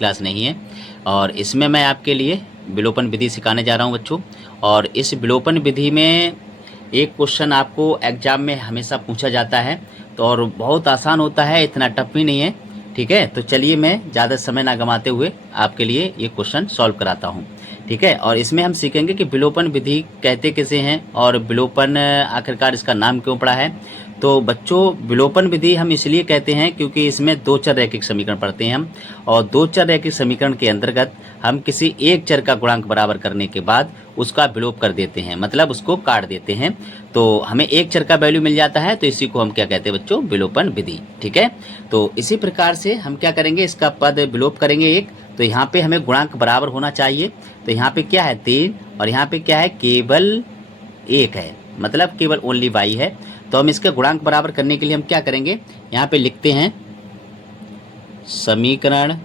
Class नहीं है। और इसमें मैं आपके लिए विलोपन विधि सिखाने जा रहा हूँ बच्चों। और इस विलोपन विधि में एक क्वेश्चन आपको एग्जाम में हमेशा पूछा जाता है, तो और बहुत आसान होता है, इतना टफ भी नहीं है। ठीक है, तो चलिए मैं ज़्यादा समय ना गंवाते हुए आपके लिए ये क्वेश्चन सॉल्व कराता हूँ। ठीक है, और इसमें हम सीखेंगे कि विलोपन विधि कहते किसे हैं और विलोपन आखिरकार इसका नाम क्यों पड़ा है। तो बच्चों, विलोपन विधि हम इसलिए कहते हैं क्योंकि इसमें दो चर रैखिक समीकरण पढ़ते हैं हम, और दो चर रैखिक समीकरण के अंतर्गत हम किसी एक चर का गुणांक बराबर करने के बाद उसका विलोप कर देते हैं, मतलब उसको काट देते हैं। तो हमें एक चर का वैल्यू मिल जाता है, तो इसी को हम क्या कहते हैं बच्चों, विलोपन विधि। ठीक है, तो इसी प्रकार से हम क्या करेंगे, इसका पद विलोप करेंगे एक। तो यहाँ पे हमें गुणांक बराबर होना चाहिए, तो यहाँ पे क्या है 3 और यहाँ पे क्या है केवल 1 है, मतलब केवल ओनली y है। तो हम इसके गुणांक बराबर करने के लिए हम क्या करेंगे, यहाँ पे लिखते हैं समीकरण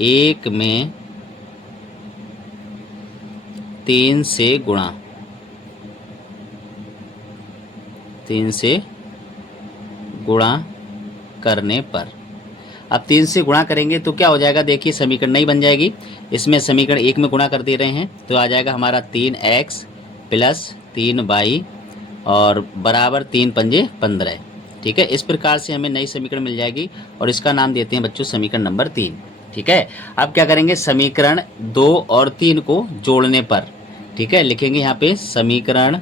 1 में 3 से गुणा, 3 से गुणा करने पर। अब 3 से गुणा करेंगे तो क्या हो जाएगा, देखिए समीकरण नहीं बन जाएगी, इसमें समीकरण 1 में गुणा कर दे रहे हैं, तो आ जाएगा हमारा 3x प्लस 3y और बराबर 3 पंजे 15। ठीक है, इस प्रकार से हमें नई समीकरण मिल जाएगी और इसका नाम देते हैं बच्चों समीकरण नंबर 3। ठीक है, अब क्या करेंगे, समीकरण 2 और 3 को जोड़ने पर, ठीक है, लिखेंगे यहाँ पे समीकरण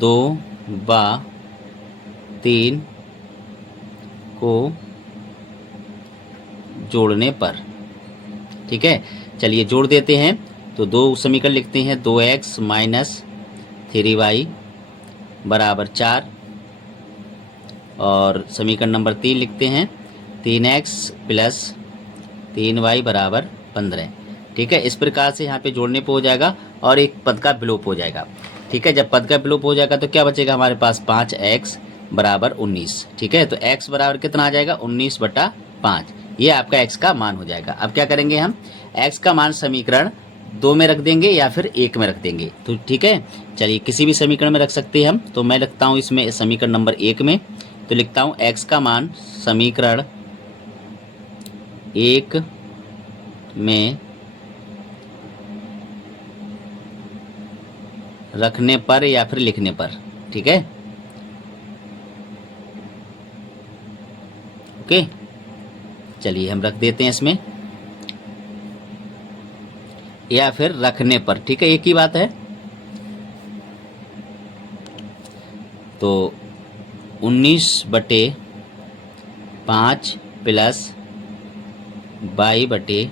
2 व 3 को जोड़ने पर। ठीक है, चलिए जोड़ देते हैं। तो दो समीकरण लिखते हैं, 2x माइनस 3y बराबर 4 और समीकरण नंबर 3 लिखते हैं 3x प्लस 3y बराबर 15। ठीक है, इस प्रकार से यहाँ पे जोड़ने पे हो जाएगा और एक पद का विलोप हो जाएगा। ठीक है, जब पद का विलोप हो जाएगा तो क्या बचेगा हमारे पास 5x बराबर 19। ठीक है, तो x बराबर कितना आ जाएगा 19/5, ये आपका x का मान हो जाएगा। अब क्या करेंगे हम, x का मान समीकरण 2 में रख देंगे या फिर 1 में रख देंगे। तो ठीक है, चलिए किसी भी समीकरण में रख सकते हैं हम, तो मैं लिखता हूँ इसमें समीकरण नंबर 1 में, तो लिखता हूँ x का मान समीकरण 1 में रखने पर या फिर लिखने पर। ठीक है, ओके, चलिए हम रख देते हैं इसमें या फिर रखने पर। ठीक है, एक ही बात है। तो 19/5 प्लस बाई बटे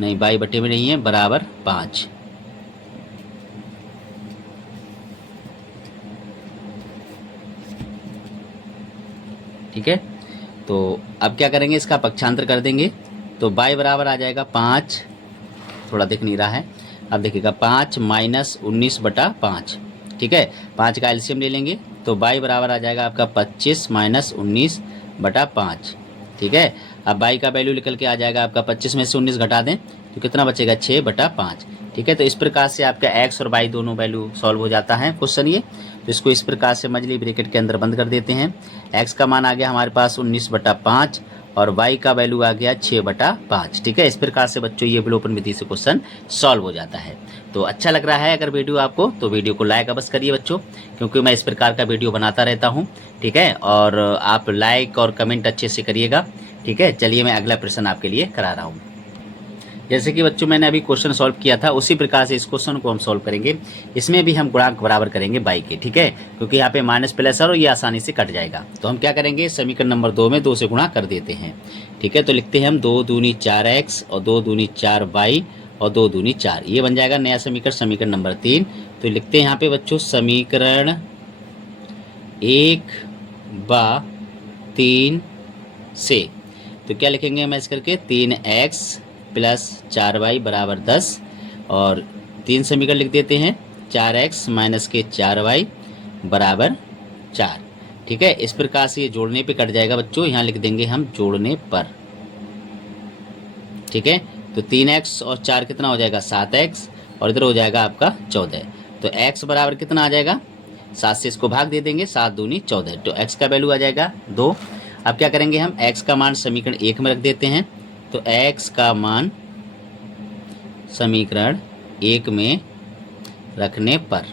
नहीं, बाई बटे में नहीं है, बराबर 5। ठीक है, तो अब क्या करेंगे, इसका पक्षांतर कर देंगे, तो y बराबर आ जाएगा 5, थोड़ा दिख नहीं रहा है, अब देखिएगा 5 माइनस 19/5। ठीक है, 5 का एलसीएम ले लेंगे तो y बराबर आ जाएगा आपका 25 माइनस 19/5। ठीक है, अब y का वैल्यू निकल के आ जाएगा आपका 25 में से 19 घटा दें तो कितना बचेगा 6/5। ठीक है, तो इस प्रकार से आपका x और y दोनों वैल्यू सॉल्व हो जाता है क्वेश्चन ये। तो इसको इस प्रकार से मजली ब्रैकेट के अंदर बंद कर देते हैं। x का मान आ गया हमारे पास 19/5 और y का वैल्यू आ गया 6/5। ठीक है, इस प्रकार से बच्चों ये विलोपन विधि से क्वेश्चन सॉल्व हो जाता है। तो अच्छा लग रहा है अगर वीडियो आपको, तो वीडियो को लाइक अवश्य करिए बच्चों, क्योंकि मैं इस प्रकार का वीडियो बनाता रहता हूँ। ठीक है, और आप लाइक और कमेंट अच्छे से करिएगा। ठीक है, चलिए मैं अगला प्रश्न आपके लिए करा रहा हूँ। जैसे कि बच्चों मैंने अभी क्वेश्चन सॉल्व किया था, उसी प्रकार से इस क्वेश्चन को हम सॉल्व करेंगे। इसमें भी हम गुणांक बराबर करेंगे बाई के। ठीक है, क्योंकि यहाँ पे माइनस प्लस और ये आसानी से कट जाएगा। तो हम क्या करेंगे, समीकरण नंबर 2 में 2 से गुणा कर देते हैं। ठीक है, तो लिखते हैं हम 2 दूनी 4x और 2 दूनी 4y और 2 दूनी 4, ये बन जाएगा नया समीकरण, समीकरण नंबर 3। तो लिखते हैं यहाँ पे बच्चों समीकरण 1/3 से, तो क्या लिखेंगे हम ऐसे करके 3x प्लस 4y बराबर 10 और 3 समीकरण लिख देते हैं, 4x माइनस के 4y बराबर 4। ठीक है, इस प्रकार से ये जोड़ने पे कट जाएगा बच्चों, यहाँ लिख देंगे हम जोड़ने पर। ठीक है, तो 3x और 4 कितना हो जाएगा 7x और इधर हो जाएगा आपका 14। तो x बराबर कितना आ जाएगा, 7 से इसको भाग दे देंगे, 7 दूनी 14, तो x का वैल्यू आ जाएगा 2। अब क्या करेंगे हम, x का मान समीकरण 1 में रख देते हैं, तो x का मान समीकरण 1 में रखने पर,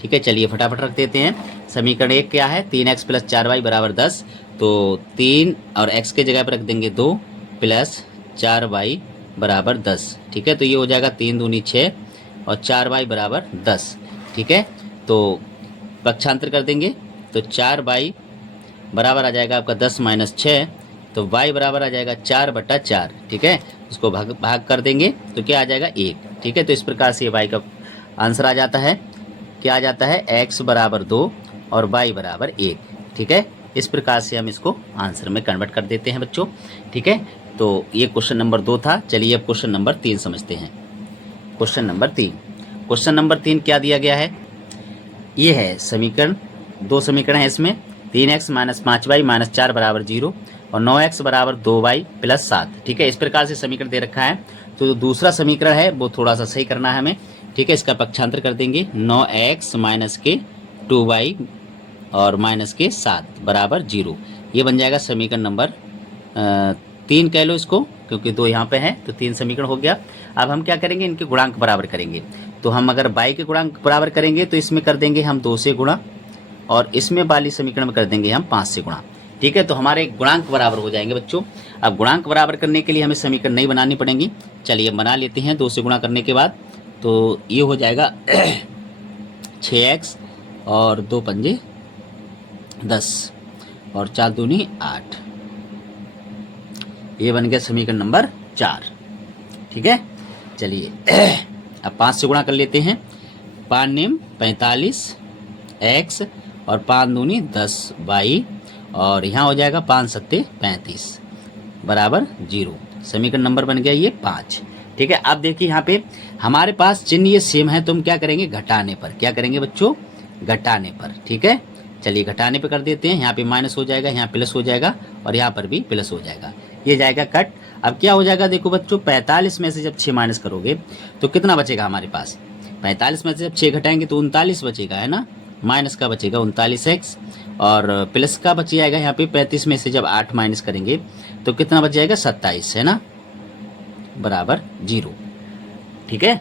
ठीक है, चलिए फटाफट रख देते हैं। समीकरण 1 क्या है, 3x + 4y = 10, तो 3 और x के जगह पर रख देंगे 2 + 4y = 10, ठीक है। तो ये हो जाएगा 3 दूनी 6 और 4y = 10, ठीक है। तो पक्षांतर कर देंगे, तो 4y बराबर आ जाएगा आपका 10 - 6, तो y बराबर आ जाएगा 4/4, ठीक है। उसको भाग कर देंगे तो क्या आ जाएगा 1, ठीक है। तो इस प्रकार से y का आंसर आ जाता है, क्या आ जाता है, x = 2 और y = 1, ठीक है। इस प्रकार से हम इसको आंसर में कन्वर्ट कर देते हैं बच्चों, ठीक है। तो ये क्वेश्चन नंबर 2 था। चलिए अब क्वेश्चन नंबर 3 समझते हैं। क्वेश्चन नंबर 3 क्या दिया गया है, ये है समीकरण, 2 समीकरण है इसमें, 3x - 5y - 4 = 0 और 9x = 2y + 7, ठीक है। इस प्रकार से समीकरण दे रखा है। तो जो दूसरा समीकरण है वो थोड़ा सा सही करना है हमें, ठीक है। इसका पक्षांतर कर देंगे, 9x - 2y और -7 = 0, ये बन जाएगा समीकरण नंबर 3 कह लो इसको, क्योंकि 2 यहाँ पे है, तो 3 समीकरण हो गया। अब हम क्या करेंगे, इनके गुणांक बराबर करेंगे। तो हम अगर y के गुणांक बराबर करेंगे तो इसमें कर देंगे हम 2 से गुणा और इसमें वाली समीकरण में कर देंगे हम 5 से गुणा, ठीक है। तो हमारे गुणांक बराबर हो जाएंगे बच्चों। अब गुणांक बराबर करने के लिए हमें समीकरण नहीं बनानी पड़ेंगी, चलिए बना लेते हैं। 2 से गुणा करने के बाद तो ये हो जाएगा 6x और 2 पंजे 10 और 4 दूनी 8, ये बन गया समीकरण नंबर 4, ठीक है। चलिए अब 5 से गुणा कर लेते हैं, 5 निम 45x और 5 दूनी 10y और यहाँ हो जाएगा 5 सत्ते 35 = 0, समीकरण नंबर बन गया ये 5, ठीक है। अब देखिए यहाँ पे हमारे पास चिन्ह ये सेम है, तो हम क्या करेंगे, घटाने पर, क्या करेंगे बच्चों, घटाने पर, ठीक है। चलिए घटाने पे कर देते हैं, यहाँ पे माइनस हो जाएगा, यहाँ प्लस हो जाएगा और यहाँ पर भी प्लस हो जाएगा, ये जाएगा कट। अब क्या हो जाएगा, देखो बच्चों, 45 में से जब 6 माइनस करोगे तो कितना बचेगा हमारे पास, 45 में से जब 6 घटाएंगे तो 39 बचेगा, है ना। माइनस का बचेगा 39x और प्लस का बच जाएगा यहाँ पे 35 में से जब 8 माइनस करेंगे तो कितना बच जाएगा, 27, है ना, = 0, ठीक है।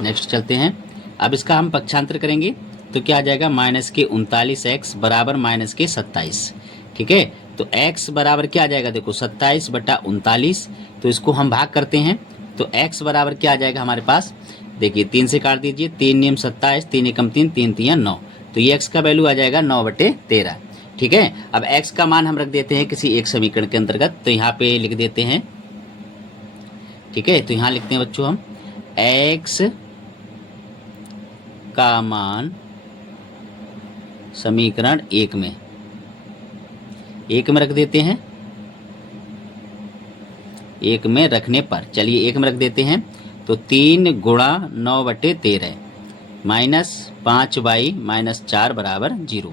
नेक्स्ट चलते हैं। अब इसका हम पक्षांतर करेंगे तो क्या आ जाएगा, -39x बराबर -27, ठीक है। तो x बराबर क्या आ जाएगा, देखो 27/39, तो इसको हम भाग करते हैं तो x बराबर क्या आ जाएगा हमारे पास, देखिए 3 से काट दीजिए, 3 नियम 27, 3 एकम 3, 3 तियां 9, तो ये x का वैल्यू आ जाएगा 9/13, ठीक है। अब x का मान हम रख देते हैं किसी एक समीकरण के अंतर्गत, तो यहाँ पे लिख देते हैं, ठीक है। तो यहाँ लिखते हैं बच्चों हम x का मान समीकरण 1 में रख देते हैं, 1 में रखने पर, चलिए 1 में रख देते हैं, तो 3 × 9/13 -5y - 4 = 0,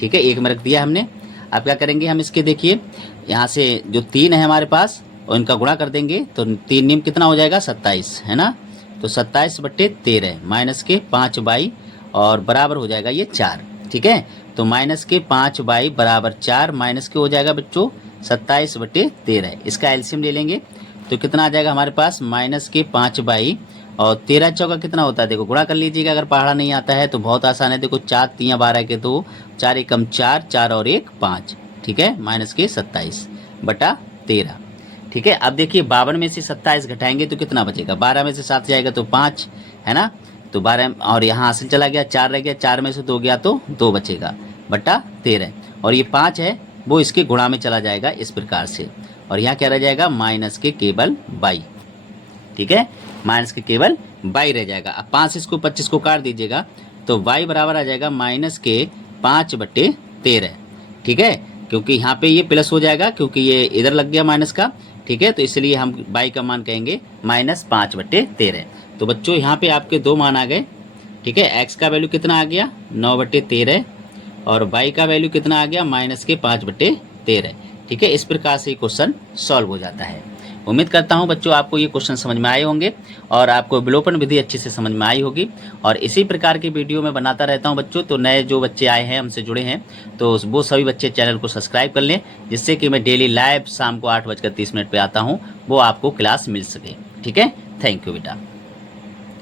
ठीक है। 1 में रख दिया हमने। अब क्या करेंगे हम इसके, देखिए यहाँ से जो 3 है हमारे पास और इनका गुणा कर देंगे तो 3 नियम कितना हो जाएगा, 27, है ना। तो 27/13 -5y और बराबर हो जाएगा ये 4, ठीक है। तो -5y = 4 माइनस के हो जाएगा बच्चों 27/13, इसका एलसीएम ले लेंगे तो कितना आ जाएगा हमारे पास, -5y और 13 चौका कितना होता है, देखो गुणा कर लीजिएगा, अगर पहाड़ा नहीं आता है तो बहुत आसान है, देखो 4 तियां 12 के 2, 4 एकम 4, 4 और 1 5, ठीक है, -27/13, ठीक है। अब देखिए 52 में से 27 घटाएंगे तो कितना बचेगा, 12 में से 7 जाएगा तो 5, है ना। तो 12 और यहाँ हासिल चला गया, 4 रह गया, 4 में से 2 गया तो 2 बचेगा /13 और ये 5 है वो इसके गुणा में चला जाएगा इस प्रकार से, और यहाँ क्या रह जाएगा, माइनस के केवल y, ठीक है, माइनस के केवल y रह जाएगा। अब 5 इसको 25 को काट दीजिएगा तो y बराबर आ जाएगा -5/13, ठीक है, क्योंकि यहाँ पे ये प्लस हो जाएगा क्योंकि ये इधर लग गया माइनस का, ठीक है। तो इसलिए हम y का मान कहेंगे -5/13। तो बच्चों यहाँ पे आपके 2 मान आ गए, ठीक है। x का वैल्यू कितना आ गया, 9/13 और y का वैल्यू कितना आ गया, -5/13, ठीक है। इस प्रकार से क्वेश्चन सॉल्व हो जाता है, उम्मीद करता हूं बच्चों आपको ये क्वेश्चन समझ में आए होंगे और आपको विलोपन विधि अच्छे से समझ में आई होगी। और इसी प्रकार की वीडियो मैं बनाता रहता हूं बच्चों। तो नए जो बच्चे आए हैं हमसे जुड़े हैं तो वो सभी बच्चे चैनल को सब्सक्राइब कर लें, जिससे कि मैं डेली लाइव शाम को 8:30 पे आता हूँ, वो आपको क्लास मिल सके। ठीक है, थैंक यू बेटा।